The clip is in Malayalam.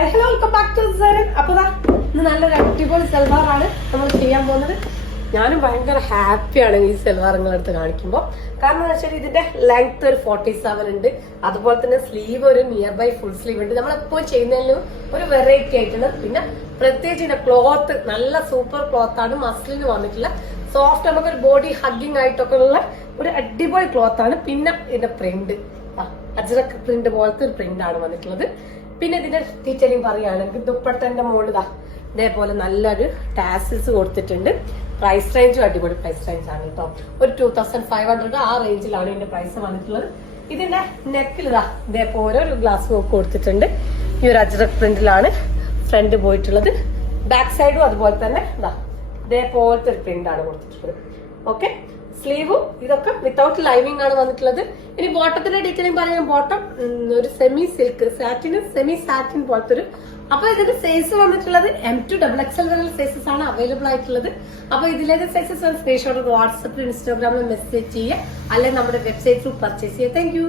Hello welcome back to Saran. അപ്പൊ ഇന്ന് നല്ലൊരു അടിപൊളി സൽവാറാണ് നമ്മൾ ചെയ്യാൻ പോകുന്നത്. ഞാനും ഭയങ്കര ഹാപ്പിയാണ് ഈ സൽവാർ നിങ്ങളടുത്ത് കാണിക്കുമ്പോൾ. കാരണം എന്താ വെച്ചാൽ ഇതിന്റെ ലെങ്ത് ഒരു 47 ഉണ്ട്, അതുപോലെ തന്നെ സ്ലീവ് ഒരു നിയർ ബൈ ഫുൾ സ്ലീവ് ഉണ്ട്. നമ്മളെപ്പോഴും ചെയ്യുന്നതിലും ഒരു വെറൈറ്റി ആയിട്ടുണ്ട്. പിന്നെ പ്രത്യേകിച്ച് ഇതിന്റെ ക്ലോത്ത് നല്ല സൂപ്പർ ക്ലോത്ത് ആണ്, മസ്ലിന് വന്നിട്ടുള്ള സോഫ്റ്റ്, നമുക്കൊരു ബോഡി ഹഗ്ഗിങ് ആയിട്ടൊക്കെ ഉള്ള ഒരു അടിപൊളി ക്ലോത്ത് ആണ്. പിന്നെ ഇതിന്റെ പ്രിന്റ് അജ്രക് പ്രിന്റ് പോലത്തെ ഒരു പ്രിന്റ് ആണ് വന്നിട്ടുള്ളത്. പിന്നെ ഇതിന്റെ ഡീറ്റെയിലിംഗ് പറയുകയാണെങ്കിൽ ദുപ്പട്ടന്റെ മുകളിൽ ഇതേപോലെ നല്ലൊരു ടാസിൽസ് കൊടുത്തിട്ടുണ്ട്. പ്രൈസ് റേഞ്ചും അടിപൊളി പ്രൈസ് റേഞ്ച് ആണ് കേട്ടോ. ഒരു 2500 ആ റേഞ്ചിലാണ് ഇതിന്റെ പ്രൈസ് വന്നിട്ടുള്ളത്. ഇതിന്റെ നെക്കിൽ ഇതേപോലെ ഒരു ഗ്ലാസ് വർക്ക് കൊടുത്തിട്ടുണ്ട്. ഈ ഒരു അജ്രക് പ്രിന്റിലാണ് ഫ്രണ്ട് പോയിട്ടുള്ളത്. ബാക്ക് സൈഡും അതുപോലെ തന്നെ ഇതേപോലത്തെ ഒരു പ്രിന്റ് ആണ് കൊടുത്തിട്ടുള്ളത്. ഓക്കെ, സ്ലീവും ഇതൊക്കെ വിത്തൗട്ട് ലൈവിംഗ് ആണ് വന്നിട്ടുള്ളത്. ഇനി ബോട്ടത്തിന്റെ ഡീറ്റെയിലിംഗ് പറയാൻ, ബോട്ടം ഒരു സെമി സിൽക്ക് സെമി സാറ്റിൻ പോലത്തെ ഒരു. അപ്പൊ ഇതിന്റെ സൈസ് വന്നിട്ടുള്ളത് M2 XXL വരെയുള്ള സൈസസ് ആണ് അവൈലബിൾ ആയിട്ടുള്ളത്. അപ്പൊ ഇതിലേത് സൈസസ് സ്ക്രീൻഷോട്ട് വാട്സപ്പിൽ ഇൻസ്റ്റാഗ്രാമിൽ മെസ്സേജ് ചെയ്യുക, അല്ലെങ്കിൽ നമ്മുടെ വെബ്സൈറ്റ് ത്രൂ പർച്ചേസ് ചെയ്യുക. Thank you.